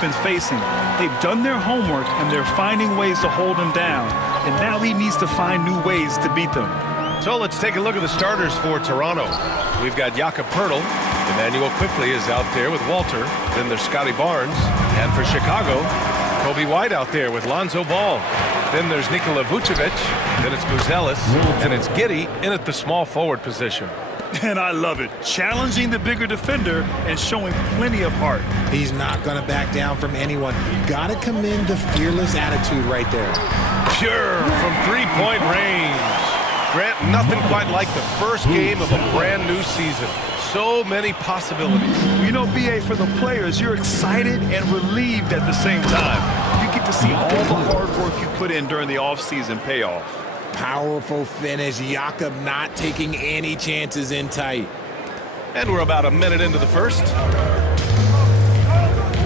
been facing. They've done their homework, and they're finding ways to hold him down. And now he needs to find new ways to beat them. So let's take a look at the starters for Toronto. We've got Jakob Poeltl. Emmanuel Quickly is out there with Walter. Then there's Scotty Barnes. And for Chicago, Kobe White out there with Lonzo Ball. Then there's Nikola Vucevic. Then it's Buzelis. And it's Giddey in at the small forward position. And I love it. Challenging the bigger defender and showing plenty of heart. He's not going to back down from anyone. Got to commend the fearless attitude right there. Pure from three-point range. Grant, nothing quite like the first game of a brand new season. So many possibilities. You know, B.A., for the players, you're excited and relieved at the same time. You get to see all the hard work you put in during the offseason pay off. Powerful finish. Jakob not taking any chances in tight. And we're about a minute into the first.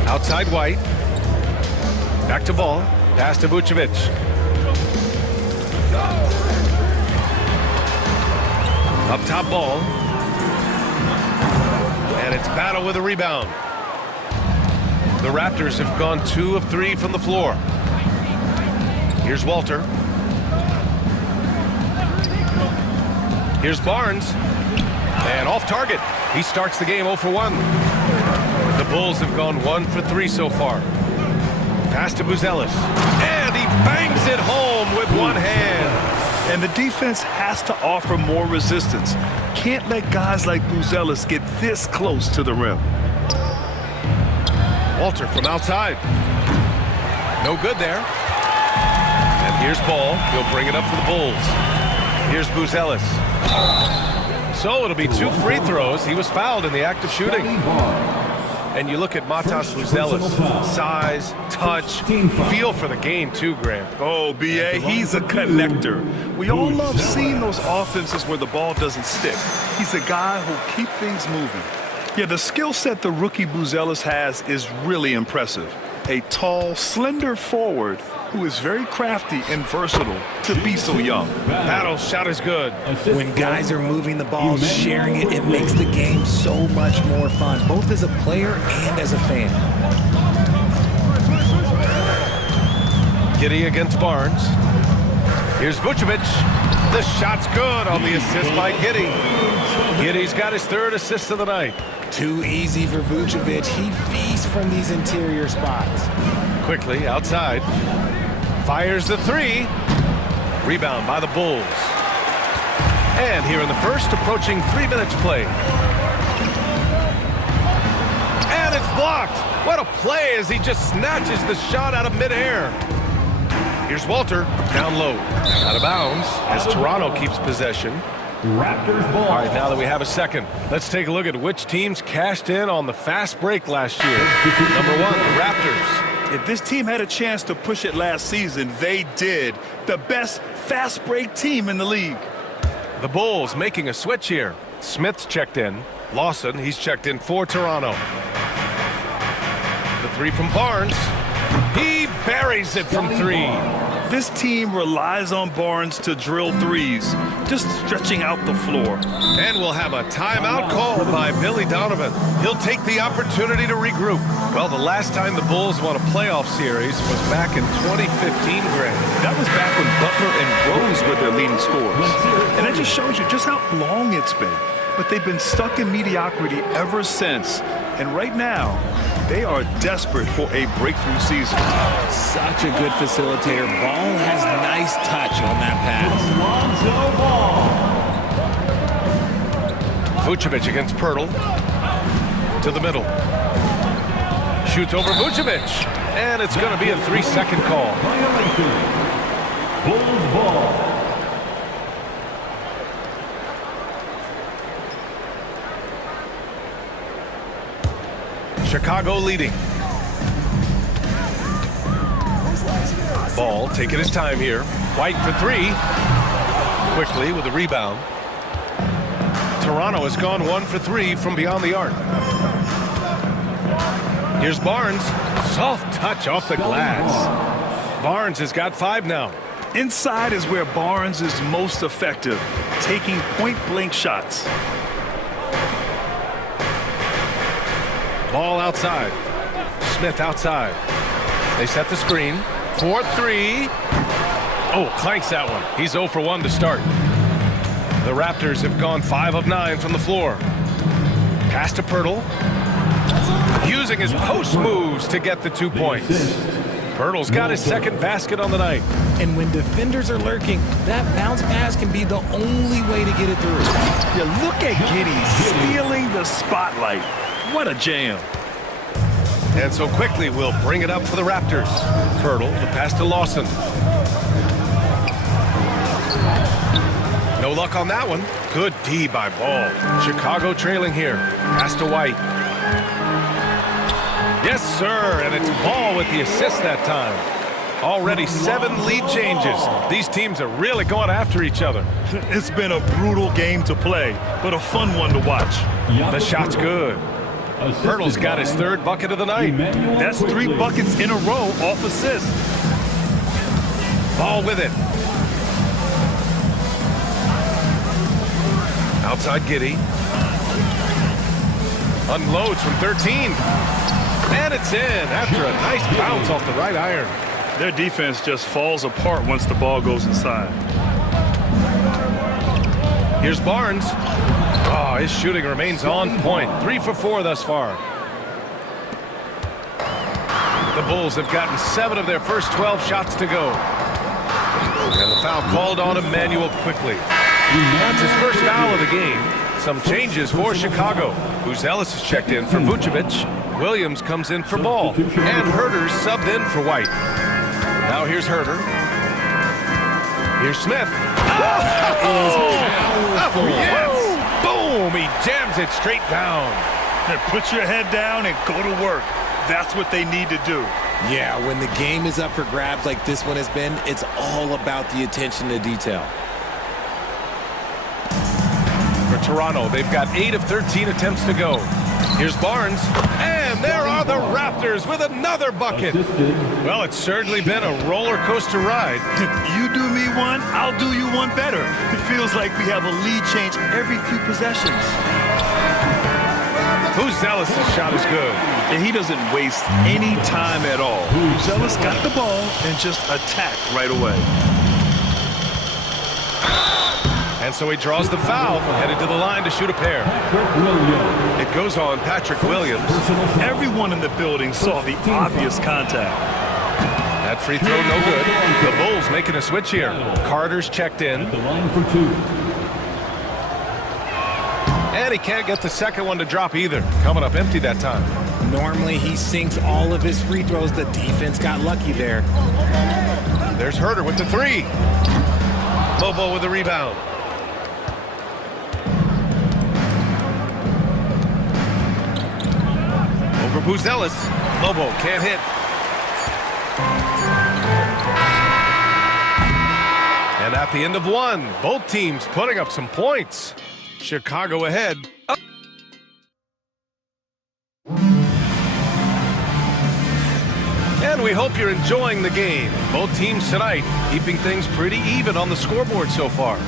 Outside White. Back to Ball. Pass to Vucevic. Up top Ball. And it's Battle with a rebound. The Raptors have gone 2 of 3 from the floor. Here's Walter. Here's Barnes. And off target. He starts the game 0 for 1. The Bulls have gone 1 for 3 so far. Pass to Buzelis. And he bangs it home with one hand. And the defense has to offer more resistance. Can't let guys like Buzelis get this close to the rim. Walter from outside. No good there. And here's Ball. He'll bring it up for the Bulls. Here's Buzelis. So it'll be 2 free throws. He was fouled in the act of shooting. And you look at Matas Buzelis. Size, touch, feel for the game too, Grant. Oh, B.A., he's a connector. We all love seeing those offenses where the ball doesn't stick. He's a guy who'll keep things moving. Yeah, the skill set the rookie Buzelis has is really impressive. A tall, slender forward who is very crafty and versatile to be so young. Battle shot is good. When guys are moving the ball, sharing it, it makes the game so much more fun, both as a player and as a fan. Giddey against Barnes. Here's Vucevic. The shot's good on the assist by Giddey. Giddey's got his 3rd assist of the night. Too easy for Vucevic. He feasts from these interior spots. Quickly outside. Fires the 3. Rebound by the Bulls. And here in the first, approaching 3 minutes play. And it's blocked. What a play as he just snatches the shot out of midair. Here's Walter, down low. Out of bounds as Toronto keeps possession. Raptors ball. All right, now that we have a second, let's take a look at which teams cashed in on the fast break last year. Number 1, the Raptors. If this team had a chance to push it last season, they did. The best fast break team in the league. The Bulls making a switch here. Smith's checked in. Lawson, he's checked in for Toronto. The 3 from Barnes. He buries it from 3. This team relies on Barnes to drill threes, just stretching out the floor. And we'll have a timeout called by Billy Donovan. He'll take the opportunity to regroup. Well, the last time the Bulls won a playoff series was back in 2015, Grant. That was back when Butler and Rose were their leading scorers. And that just shows you just how long it's been. But they've been stuck in mediocrity ever since. And right now, they are desperate for a breakthrough season. Such a good facilitator. Ball has nice touch on that pass. Vucevic against Poeltl. To the middle. Shoots over Vucevic. And it's going to be a 3-second call. Bulls ball. Chicago leading. Ball taking his time here. White for 3. Quickly with a rebound. Toronto has gone 1 for 3 from beyond the arc. Here's Barnes. Soft touch off the glass. Barnes has got 5 now. Inside is where Barnes is most effective, taking point-blank shots. Ball outside. Smith outside. They set the screen. 4-3. Oh, clanks that one. He's 0 for 1 to start. The Raptors have gone 5 of 9 from the floor. Pass to Pirtle. Using his post moves to get the 2 points. Pirtle's got his second basket on the night. And when defenders are lurking, that bounce pass can be the only way to get it through. Yeah, look at Giddey stealing the spotlight. What a jam. And so quickly we'll bring it up for the Raptors. Pirtle, the pass to Lawson. No luck on that one. Good D by Ball. Chicago trailing here. Pass to White. Yes, sir, and it's Ball with the assist that time. Already 7 lead changes. These teams are really going after each other. It's been a brutal game to play, but a fun one to watch. The shot's good. Pirtle's got his 3rd bucket of the night. That's 3 buckets in a row off assists. Ball with it. Outside Giddey. Unloads from 13. And it's in after a nice bounce off the right iron. Their defense just falls apart once the ball goes inside. Here's Barnes. Oh, his shooting remains on point. 3 for 4 thus far. The Bulls have gotten 7 of their first 12 shots to go. And the foul called on Emmanuel quickly. That's his first foul of the game. Some changes for Chicago. Buzelis is checked in for Vucevic. Williams comes in for Ball. And Herter's subbed in for White. Now here's Herter. Here's Smith. Oh, yes! Boom! He jams it straight down. And put your head down and go to work. That's what they need to do. Yeah, when the game is up for grabs like this one has been, it's all about the attention to detail. For Toronto, they've got 8 of 13 attempts to go. Here's Barnes. And there are the Raptors with another bucket. Well, it's certainly been a roller coaster ride. You do me one, I'll do you one better. It feels like we have a lead change every few possessions. Buzelis' shot is good. And he doesn't waste any time at all. Buzelis got the ball and just attacked right away. And so he draws the foul, headed to the line to shoot a pair. It goes on Patrick Williams. Everyone in the building saw the obvious contact. That free throw no good. The Bulls making a switch here. Carter's checked in. The line for 2. And he can't get the second one to drop either. Coming up empty that time. Normally he sinks all of his free throws. The defense got lucky there. There's Herter with the 3. Bobo with the rebound. Over Buzelis. Lobo can't hit. And at the end of 1, both teams putting up some points. Chicago ahead. And we hope you're enjoying the game. Both teams tonight keeping things pretty even on the scoreboard so far.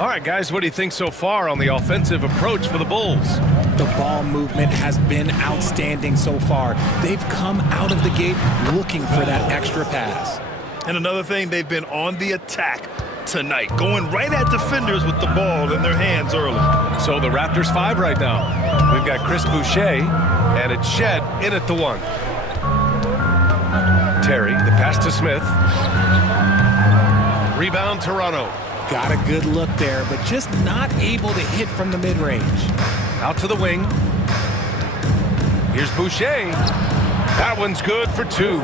All right, guys, what do you think so far on the offensive approach for the Bulls? The ball movement has been outstanding so far. They've come out of the gate looking for that extra pass. And another thing, they've been on the attack tonight, going right at defenders with the ball in their hands early. So the Raptors 5 right now. We've got Chris Boucher, and it's Shed in at the 1. Terry, the pass to Smith. Rebound, Toronto. Got a good look there, but just not able to hit from the mid-range. Out to the wing. Here's Boucher. That one's good for 2.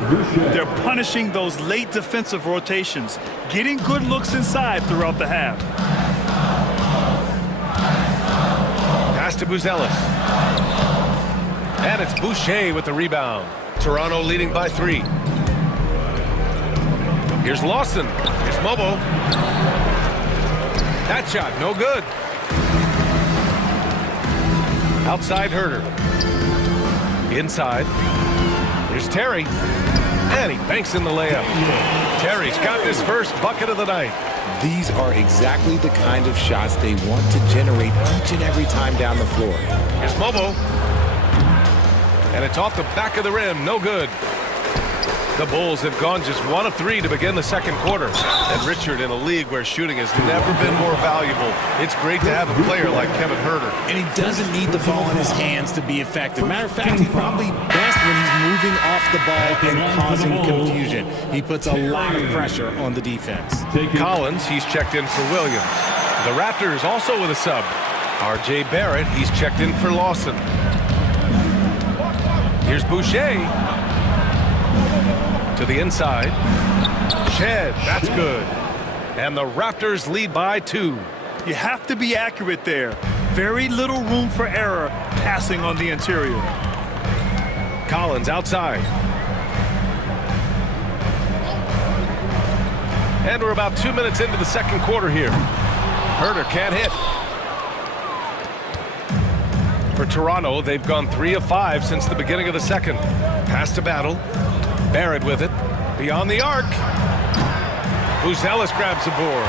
They're punishing those late defensive rotations, getting good looks inside throughout the half. Pass to Buzelis. And it's Boucher with the rebound. Toronto leading by 3. Here's Lawson. Here's Mobo. That shot, no good. Outside Herter. Inside. Here's Terry. And he banks in the layup. Terry's got his first bucket of the night. These are exactly the kind of shots they want to generate each and every time down the floor. Here's Mobo. And it's off the back of the rim. No good. The Bulls have gone just 1 of 3 to begin the second quarter. And Richard, in a league where shooting has never been more valuable, it's great to have a player like Kevin Huerter. And he doesn't need the ball in his hands to be effective. Matter of fact, he's probably best when he's moving off the ball and causing confusion. He puts a lot of pressure on the defense. Collins, he's checked in for Williams. The Raptors also with a sub. R.J. Barrett, he's checked in for Lawson. Here's Boucher. To the inside. Shed, that's good. And the Raptors lead by 2. You have to be accurate there. Very little room for error passing on the interior. Collins outside. And we're about 2 minutes into the second quarter here. Huerter can't hit. For Toronto, they've gone 3 of 5 since the beginning of the second. Pass to Battle. Barrett with it. Beyond the arc. Buzelis grabs the board.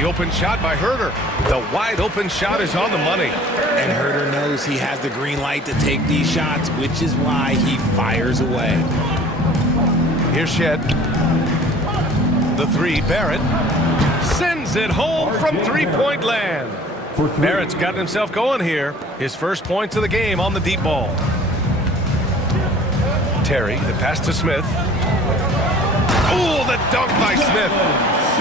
The open shot by Huerter. The wide open shot is on the money. And Huerter knows he has the green light to take these shots, which is why he fires away. Here's Shed. The 3, Barrett. Sends it home from three-point land. Barrett's gotten himself going here. His first points of the game on the deep ball. Terry, the pass to Smith. Oh, the dunk by Smith.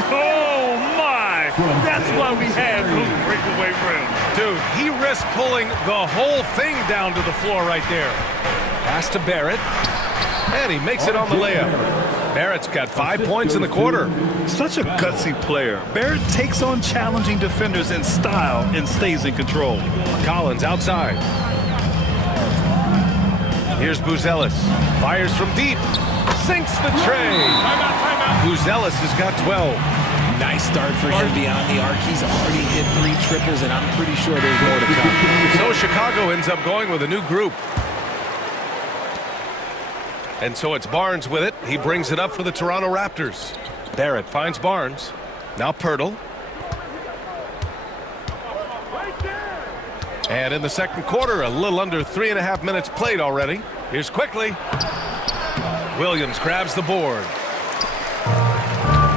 Oh, my! That's why we have those breakaway rims. Dude, he risked pulling the whole thing down to the floor right there. Pass to Barrett. And he makes it on the layup. Barrett's got 5 points in the quarter. Such a gutsy player. Barrett takes on challenging defenders in style and stays in control. Collins outside. Here's Buzelis. Fires from deep. Sinks the tray. Buzelis has got 12. Nice start for him beyond the arc. He's already hit 3 triples, and I'm pretty sure there's more to come. So Chicago ends up going with a new group. And so it's Barnes with it. He brings it up for the Toronto Raptors. Barrett finds Barnes. Now Pirtle. And in the second quarter, a little under 3.5 minutes played already. Here's Quickly. Williams grabs the board.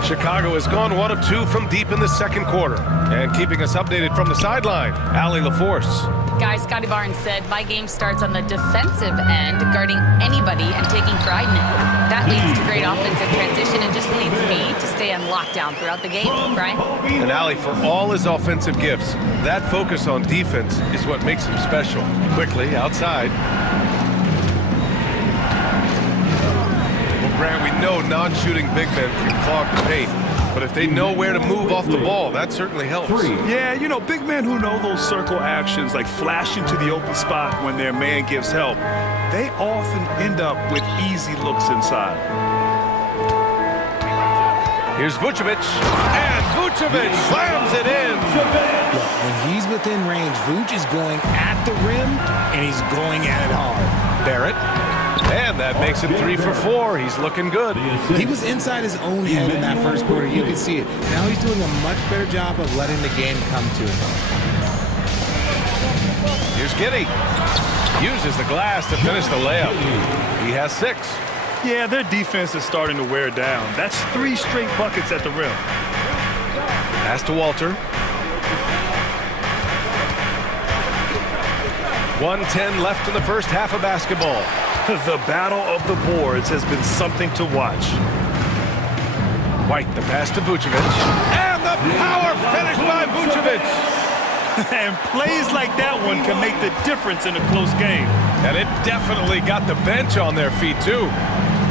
Chicago has gone 1 of 2 from deep in the second quarter. And keeping us updated from the sideline, Allie LaForce. Guys, Scotty Barnes said, my game starts on the defensive end, guarding anybody and taking pride in it. That leads to great offensive transition and just leads me to stay on lockdown throughout the game, Brian. And Allie, for all his offensive gifts, that focus on defense is what makes him special. Quickly, outside. Well, Grant, we know non-shooting big men can clog the paint. But if they know where to move off the ball, that certainly helps. Yeah, you know, big men who know those circle actions, like flashing to the open spot when their man gives help, they often end up with easy looks inside. Here's Vucevic, and Vucevic slams it in. Look, when he's within range, Vuce is going at the rim, and he's going at it hard. Barrett. And that makes it 3 for 4. He's looking good. He was inside his own head in that first quarter. You could see it. Now he's doing a much better job of letting the game come to him. Here's Giddey. Uses the glass to finish the layup. He has 6. Yeah, their defense is starting to wear down. That's 3 straight buckets at the rim. Pass to Walter. 1:10 left in the first half of basketball. The battle of the boards has been something to watch. White, the pass to Vucevic. And the power finish by Vucevic. And plays like that one can make the difference in a close game. And it definitely got the bench on their feet, too.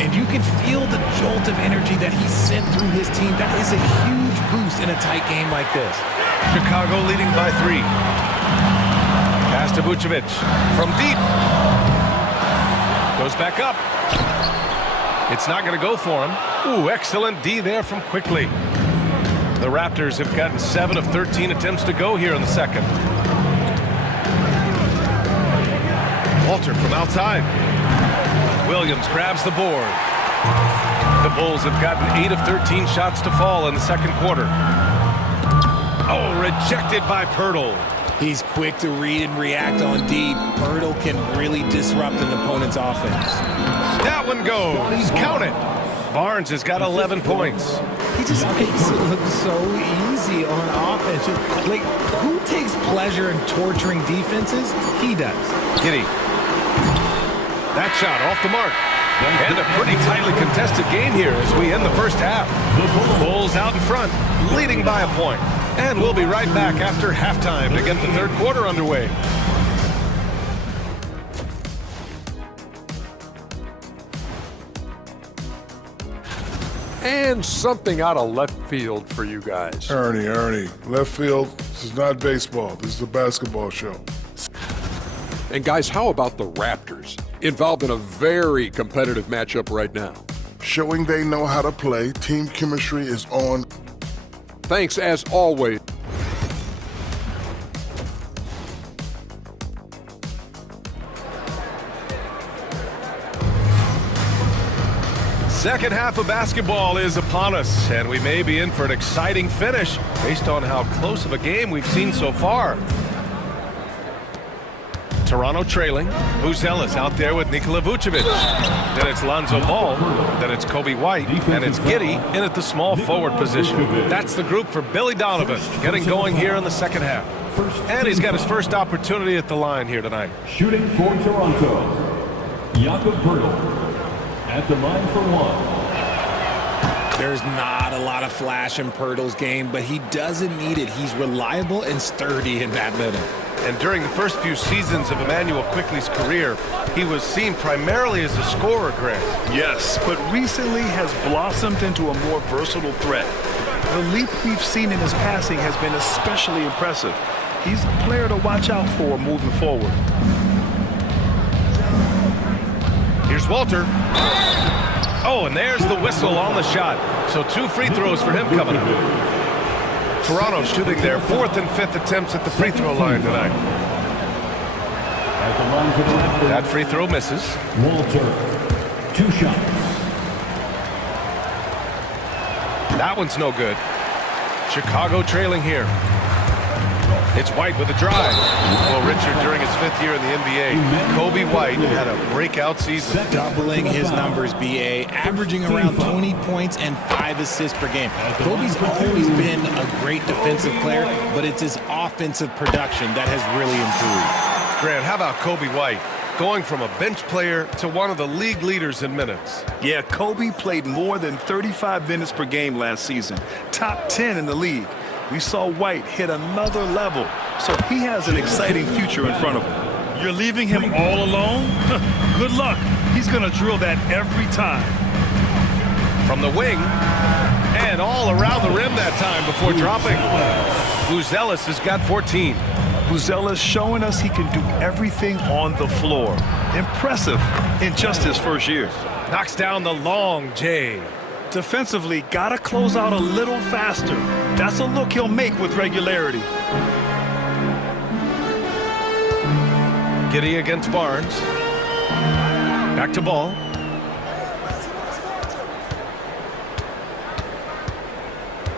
And you can feel the jolt of energy that he sent through his team. That is a huge boost in a tight game like this. Chicago leading by 3. Pass to Vucevic from deep. Goes back up. It's not going to go for him. Ooh, excellent D there from Quickly. The Raptors have gotten 7 of 13 attempts to go here in the second. Walter from outside. Williams grabs the board. The Bulls have gotten 8 of 13 shots to fall in the second quarter. Oh, rejected by Pirtle. He's quick to read and react on deep. Pirtle can really disrupt an opponent's offense. That one goes. Count it. Barnes has got 11 points. He just makes it look so easy on offense. Like, who takes pleasure in torturing defenses? He does. Giddey. That shot off the mark. And a pretty tightly contested game here as we end the first half. Bulls out in front, leading by a point. And we'll be right back after halftime to get the third quarter underway. And something out of left field for you guys. Ernie, left field, this is not baseball. This is a basketball show. And guys, how about the Raptors? Involved in a very competitive matchup right now. Showing they know how to play. Team chemistry is on. Thanks, as always. Second half of basketball is upon us, and we may be in for an exciting finish based on how close of a game we've seen so far. Toronto trailing. Buzelis out there with Nikola Vucevic. Then it's Lonzo Ball. Then it's Kobe White. And it's Giddey in at the small forward position. That's the group for Billy Donovan getting going here in the second half. And he's got his first opportunity at the line here tonight. Shooting for Toronto, Jakob Poeltl at the line for one. There's not a lot of flash in Pirtle's game, but he doesn't need it. He's reliable and sturdy in that middle. And during the first few seasons of Emmanuel Quickley's career, he was seen primarily as a scorer, Grant. Yes, but recently has blossomed into a more versatile threat. The leap we've seen in his passing has been especially impressive. He's a player to watch out for moving forward. Here's Walter. Oh, and there's the whistle on the shot. So 2 free throws for him coming up. Toronto shooting their 4th and 5th attempts at the free throw line tonight. At the line for the Raptors, that free throw misses. Walter, 2 shots. That one's no good. Chicago trailing here. It's White with a drive. Well, Richard, during his 5th year in the NBA, Kobe White had a breakout season. Doubling his numbers, BA, averaging around 20 points and 5 assists per game. Kobe's always been a great defensive player, but it's his offensive production that has really improved. Grant, how about Kobe White? Going from a bench player to one of the league leaders in minutes. Yeah, Kobe played more than 35 minutes per game last season. Top 10 in the league. We saw White hit another level, so he has an exciting future in front of him. You're leaving him all alone? Good luck. He's going to drill that every time. From the wing, and all around the rim that time before dropping. Buzelis has got 14. Buzelis showing us he can do everything on the floor. Impressive in just his first year. Knocks down the long J. Defensively, gotta close out a little faster. That's a look he'll make with regularity. Giddey against Barnes. Back to Ball.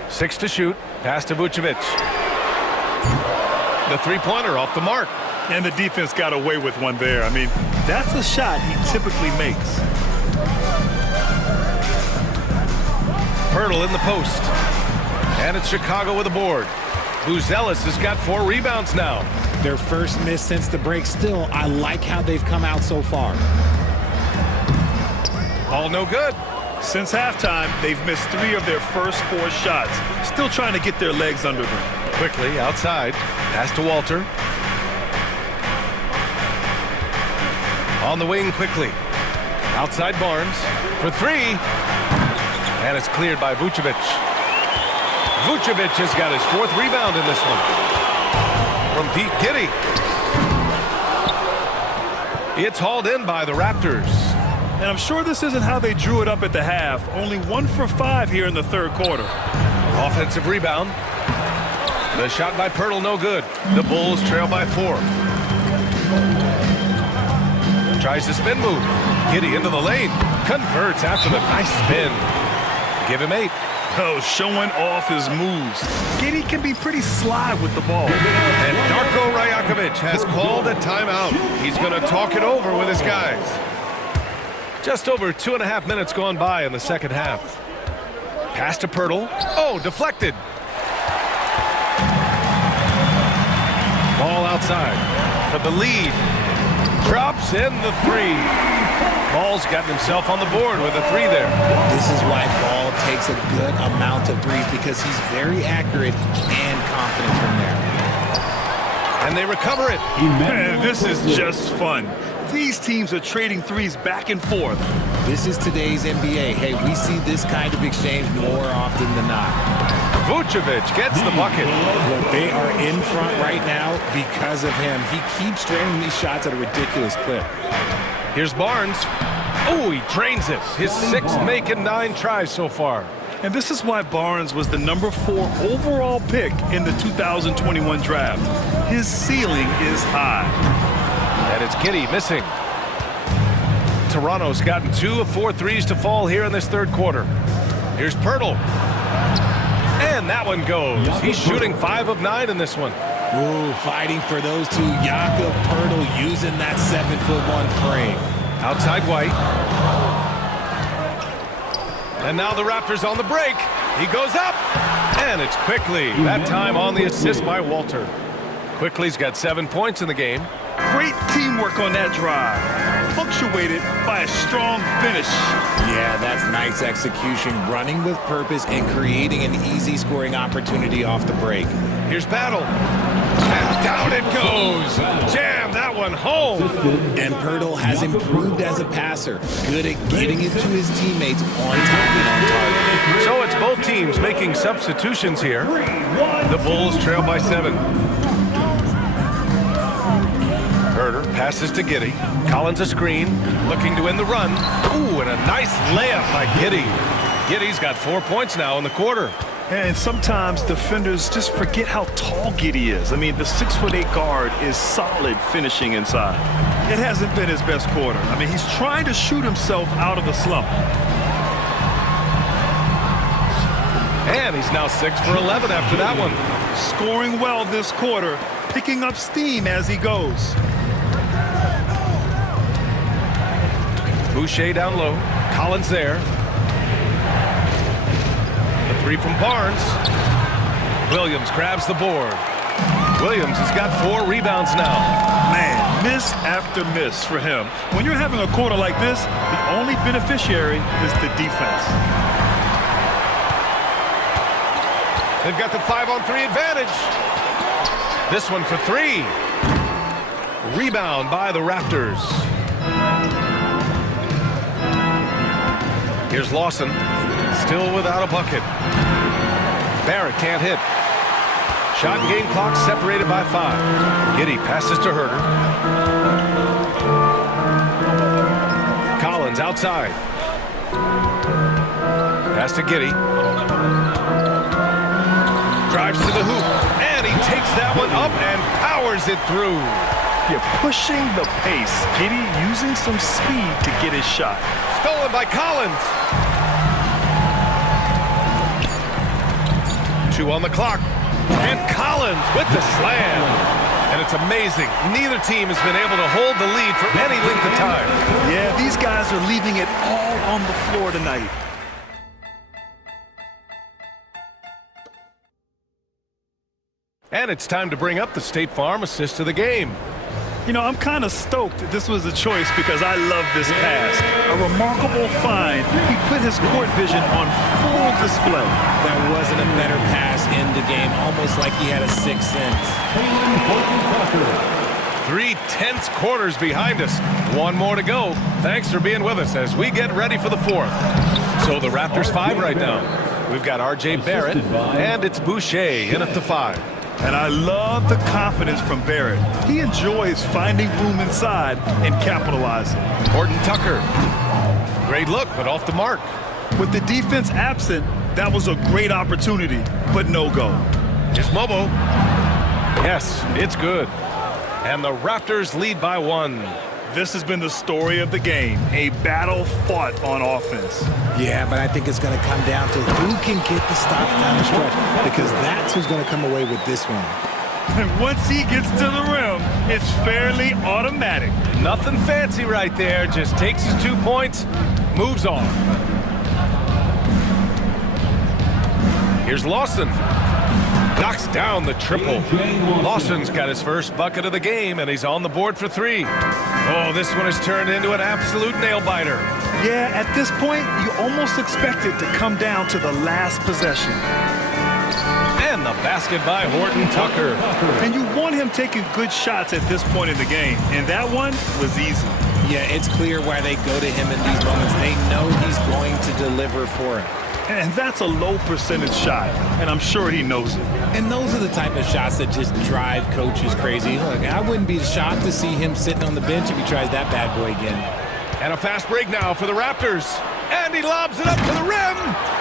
Six to shoot. Pass to Vucevic. The three-pointer off the mark. And the defense got away with one there. I mean, that's a shot he typically makes. Poeltl in the post. And it's Chicago with a board. Buzelis has got 4 rebounds now. Their first miss since the break. Still, I like how they've come out so far. All no good. Since halftime, they've missed 3 of their first 4 shots. Still trying to get their legs under them. Quickly outside. Pass to Walter. On the wing quickly. Outside Barnes for 3. And it's cleared by Vucevic. Vucevic has got his 4th rebound in this one. From Pete Giddey. It's hauled in by the Raptors. And I'm sure this isn't how they drew it up at the half. Only 1 for 5 here in the third quarter. Offensive rebound. The shot by Poeltl, no good. The Bulls trail by 4. Tries the spin move. Giddey into the lane. Converts after the nice spin. Give him 8. Oh, showing off his moves. Giddey can be pretty sly with the ball. And Darko Rajakovic has called a timeout. He's going to talk it over with his guys. Just over 2.5 minutes gone by in the second half. Pass to Pirtle. Oh, deflected. Ball outside for the lead. Drops in the three. Ball's gotten himself on the board with a three there. This is why Ball takes a good amount of threes, because he's very accurate and confident from there. And they recover it. Man, this is just fun. These teams are trading threes back and forth. This is today's NBA. Hey, we see this kind of exchange more often than not. Vucevic gets the bucket. Look, they are in front right now because of him. He keeps draining these shots at a ridiculous clip. Here's Barnes. Oh, he drains it. His 6th make in 9 tries so far. And this is why Barnes was the number 4 overall pick in the 2021 draft. His ceiling is high. And it's Giddey missing. Toronto's gotten 2 of 4 threes to fall here in this third quarter. Here's Pirtle. And that one goes. He's shooting 5 of 9 in this one. Ooh, fighting for those two. Jakob Pirtle using that 7'1" frame. Outside White. And now the Raptors on the break. He goes up. And it's Quickly. That time on the assist by Walter. Quickly's got 7 points in the game. Great teamwork on that drive. Punctuated by a strong finish. Yeah, that's nice execution. Running with purpose and creating an easy scoring opportunity off the break. Here's Battle. And down it goes. Jam that one home. And Pirtle has improved as a passer. Good at getting it to his teammates on time and on target. So it's both teams making substitutions here. The Bulls trail by 7. Herter passes to Giddey. Collins a screen, looking to win the run. Ooh, and a nice layup by Giddey. Giddey's got 4 points now in the quarter. And sometimes defenders just forget how tall Giddey is. I mean, the 6'8" guard is solid finishing inside. It hasn't been his best quarter. I mean, he's trying to shoot himself out of the slump. And he's now 6 for 11 after that one. Scoring well this quarter, picking up steam as he goes. Boucher down low. Collins there. The 3 from Barnes. Williams grabs the board. Williams has got 4 rebounds now. Man, miss after miss for him. When you're having a quarter like this, the only beneficiary is the defense. They've got the 5-on-3 advantage. This one for 3. Rebound by the Raptors. Here's Lawson, still without a bucket. Barrett can't hit. Shot and game clock separated by 5. Giddey passes to Herter. Collins outside. Pass to Giddey. Drives to the hoop, and he takes that one up and powers it through. You're pushing the pace. Giddey using some speed to get his shot. Stolen by Collins. 2 on the clock. And Collins with the slam. And it's amazing. Neither team has been able to hold the lead for any length of time. Yeah, these guys are leaving it all on the floor tonight. And it's time to bring up the State Farm assist of the game. You know, I'm kind of stoked that this was a choice because I love this pass. A remarkable find. He put his court vision on full display. There wasn't a better pass in the game, almost like he had a 6th sense. 3 tense quarters behind us. 1 more to go. Thanks for being with us as we get ready for the 4th. So the Raptors 5 right now. We've got R.J. Barrett, and it's Boucher in at the 5. And I love the confidence from Barrett. He enjoys finding room inside and capitalizing. Horton Tucker. Great look, but off the mark. With the defense absent, that was a great opportunity, but no go. Here's Mobo. Yes, it's good. And the Raptors lead by 1. This has been the story of the game, a battle fought on offense. Yeah, but I think it's going to come down to who can get the stops down the stretch, because that's who's going to come away with this one. And once he gets to the rim, it's fairly automatic. Nothing fancy right there. Just takes his 2 points, moves on. Here's Lawson. Knocks down the triple. Lawson's got his first bucket of the game, and he's on the board for 3. Oh, this one has turned into an absolute nail-biter. Yeah, at this point, you almost expect it to come down to the last possession. And the basket by Horton Tucker. And you want him taking good shots at this point in the game, and that one was easy. Yeah, it's clear why they go to him in these moments. They know he's going to deliver for him. And that's a low percentage shot, and I'm sure he knows it. And those are the type of shots that just drive coaches crazy. Look, I wouldn't be shocked to see him sitting on the bench if he tries that bad boy again. And a fast break now for the Raptors. And he lobs it up to the rim.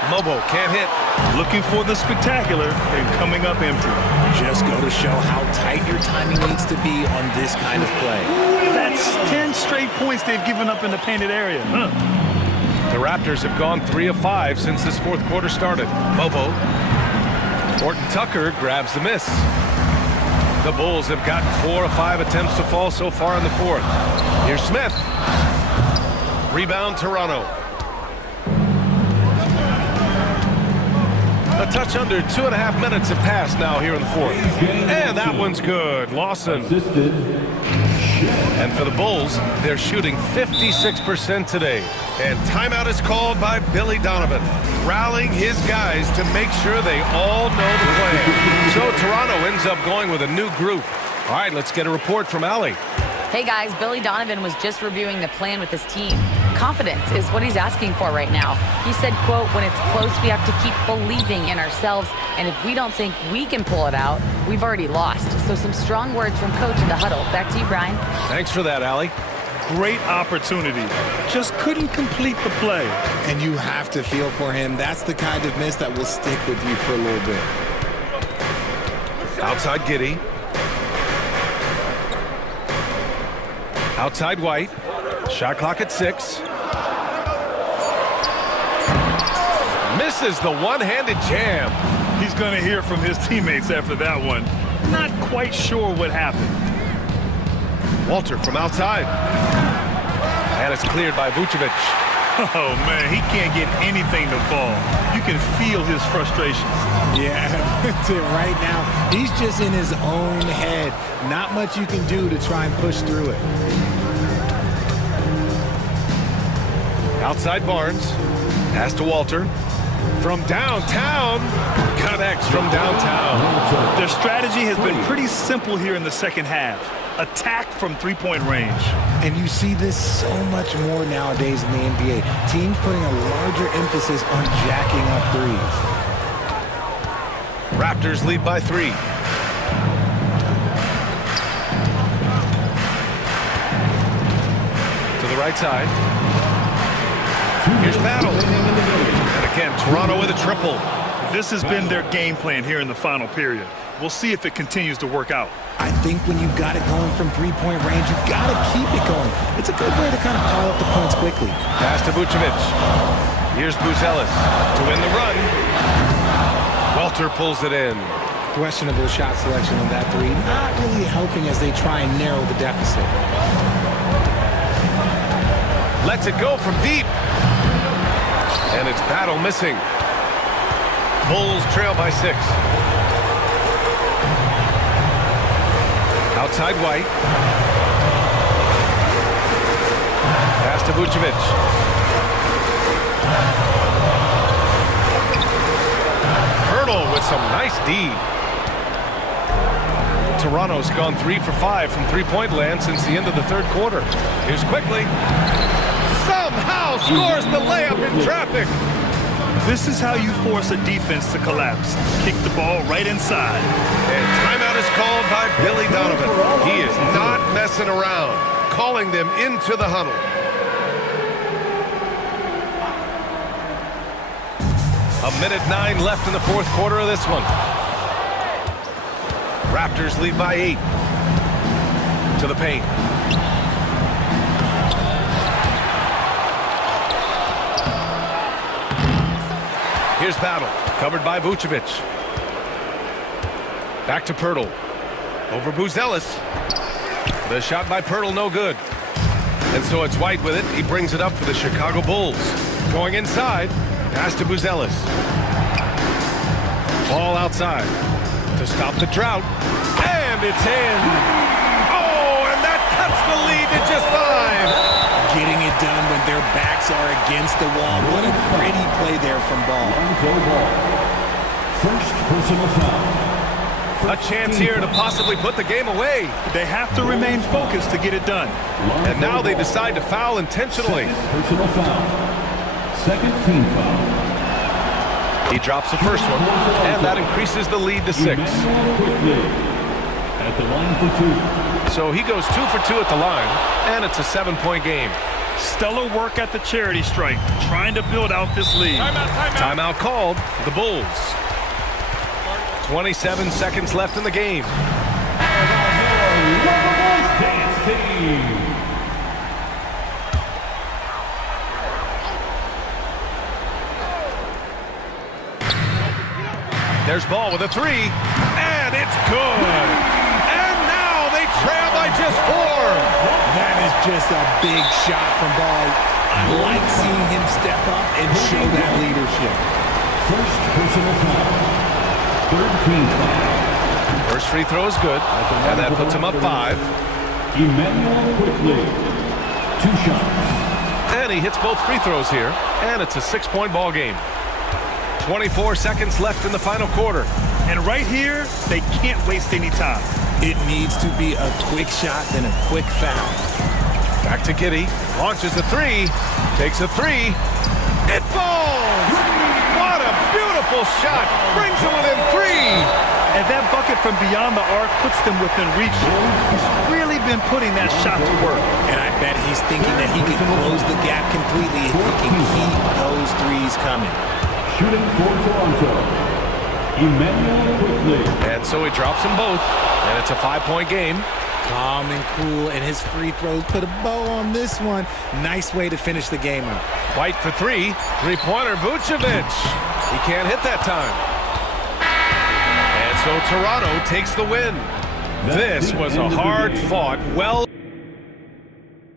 Mobo can't hit. Looking for the spectacular and coming up empty. Just go to show how tight your timing needs to be on this kind of play. That's 10 straight points they've given up in the painted area. The Raptors have gone 3 of 5 since this fourth quarter started. Mobo. Horton Tucker grabs the miss. The Bulls have gotten 4 of 5 attempts to fall so far in the fourth. Here's Smith. Rebound Toronto. A touch under 2.5 minutes have passed now here in the fourth. And that one's good. Lawson. And for the Bulls, they're shooting 56% today. And timeout is called by Billy Donovan, rallying his guys to make sure they all know the plan. So Toronto ends up going with a new group. All right, let's get a report from Allie. Hey guys, Billy Donovan was just reviewing the plan with his team. Confidence is what he's asking for right now. He said, quote, when it's close, we have to keep believing in ourselves. And if we don't think we can pull it out, we've already lost. So some strong words from coach in the huddle. Back to you, Brian. Thanks for that, Allie. Great opportunity. Just couldn't complete the play. And you have to feel for him. That's the kind of miss that will stick with you for a little bit. Outside Giddey. Outside White. Shot clock at 6. Misses the one-handed jam. He's going to hear from his teammates after that one. Not quite sure what happened. Walter from outside. And it's cleared by Vucevic. Oh, man, he can't get anything to fall. You can feel his frustrations. Yeah, that's it right now. He's just in his own head. Not much you can do to try and push through it. Outside Barnes. Pass to Walter. From downtown. Connects from downtown. Their strategy has been pretty simple here in the second half. Attack from three-point range. And you see this so much more nowadays in the NBA. Teams putting a larger emphasis on jacking up threes. Raptors lead by 3. To the right side. Here's Battle. And again, Toronto with a triple. This has been their game plan here in the final period. We'll see if it continues to work out. I think when you've got it going from three-point range, you've got to keep it going. It's a good way to kind of pile up the points quickly. Pass to Vucevic. Here's Buzelis to win the run. Walter pulls it in. Questionable shot selection on that three. Not really helping as they try and narrow the deficit. Lets it go from deep. And it's Battle missing. Bulls trail by 6. Outside White. Pass to Vucevic. Hurdle with some nice D. Toronto's gone 3 for 5 from three-point land since the end of the third quarter. Here's Quickly. Somehow scores the layup in traffic. This is how you force a defense to collapse. Kick the ball right inside. And timeout is called by Billy Donovan. He is not messing around, calling them into the huddle. A minute 9 left in the fourth quarter of this one. Raptors lead by 8. To the paint. Here's Battle, covered by Vucevic. Back to Pirtle. Over Buzelis. The shot by Pirtle, no good. And so it's White with it. He brings it up for the Chicago Bulls. Going inside, pass to Buzelis. Ball outside to stop the drought. And it's in. Oh, and that cuts the lead to just 5. Getting it done when their backs are against the wall. What a pretty play there from Ball. First personal foul. A chance here to possibly put the game away. They have to remain focused to get it done. And now they decide to foul intentionally. Personal foul. Second team foul. He drops the first one, and that increases the lead to 6. At the line for 2. So he goes 2 for 2 at the line, and it's a 7-point game. Stellar work at the charity stripe, trying to build out this lead. Timeout called, the Bulls. 27 seconds left in the game. There's Ball with a 3, and it's good. And now they trail by just 4. That is just a big shot from Ball. I like seeing him step up and show that leadership. First personal foul. Third team foul. First free throw is good, and that puts him up 5. Emmanuel quickly. 2 shots. And he hits both free throws here, and it's a 6-point ball game. 24 seconds left in the final quarter. And right here, they can't waste any time. It needs to be a quick shot and a quick foul. Back to Giddey, launches a 3, takes a 3, it falls! What a beautiful shot, brings it within 3! And that bucket from beyond the arc puts them within reach. He's really been putting that shot to work. And I bet he's thinking that he can close the gap completely if he can keep those threes coming. Shooting for Toronto. Emmanuel quickly. And so he drops them both, and it's a 5-point game. Calm and cool, and his free throws put a bow on this one. Nice way to finish the game out. White for 3, three-pointer, Vucevic. He can't hit that time. And so Toronto takes the win. This was a hard-fought, well